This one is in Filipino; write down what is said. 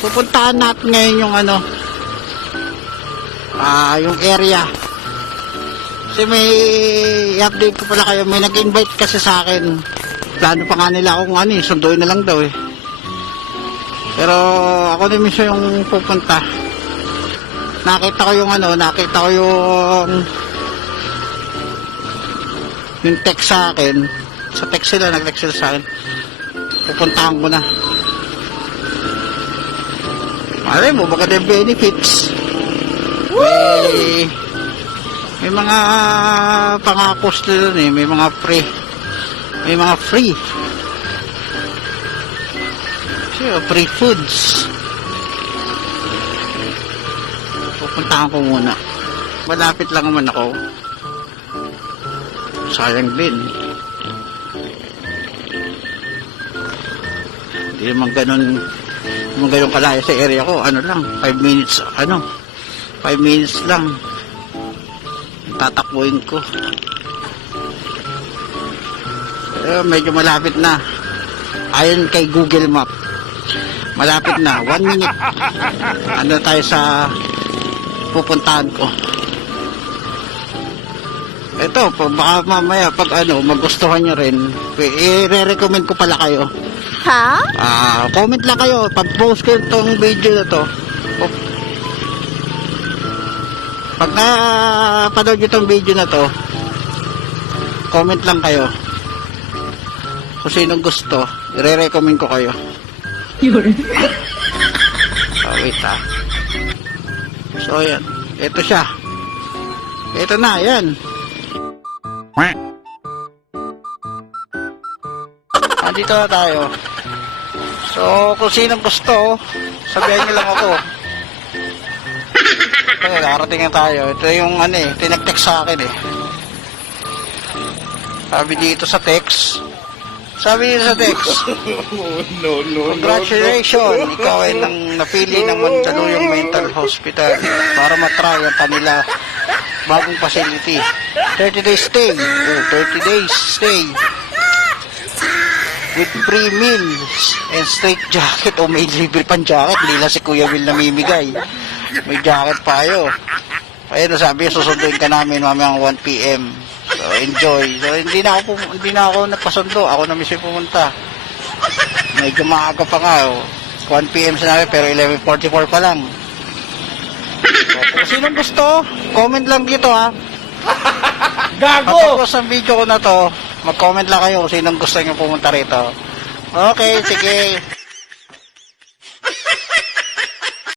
pupuntahan natin ngayon yung ano, yung area. Kasi may i-update ko pala kayo, may nag-invite kasi sa akin. Plano pa nga nila akong ano, sunduin na lang daw eh. Pero ako na mismo yung pupunta. Nakita ko yung ano, nakita ko yung text sa akin. Sa text sila, nag-text sila sa akin. Pupuntahan ko na. Malay mo, baka yung benefits. May mga pangakos nila eh. May mga free. May mga free. Free foods. Pupuntahan ko muna. Malapit lang naman ako. Sayang din. Hindi naman ganun kalaya sa area ko. Ano lang, 5 minutes, 5 minutes lang. Tatakbuhin ko. Medyo malapit na. Ayon kay Google Map. Malapit na, 1 minute. Ano tayo sa pupuntahan ko. Ito, baka mamaya pag magustuhan nyo rin, i-recommend ko pala kayo. Ha? Comment lang kayo pag post ko itong video na to. Pag napanood nyo itong video na to, comment lang kayo kung sinong gusto, i-recommend ko kayo. Wait so yan, ito siya, ito na, yan. Andito na tayo. So kung sinong gusto, sabihan nyo lang ako. Kaya nakarating na tayo. Ito yung tinag-text sa akin eh. Sabi dito sa text, congratulations, ikaw ay napili ng Mandaluyong Mental Hospital para matry ang kanila bagong facility. 30 days stay. 30 days stay with free meals and straight jacket. May libre pang jacket. Lila si Kuya Will namimigay. May jacket pa kayo. Ayun, sabi susunduin ka namin mamayang 1 PM. So enjoy. So hindi na ako nagpasundo. Ako na mismo pumunta. Medyo maaga pa nga. 1 PM sinabi pero 11:44 pa lang. So, kung sinong gusto, comment lang dito ha. Gago! Tapos ang video ko na to, mag-comment lang kayo kung sinong gusto nyo pumunta rito. Okay, sige.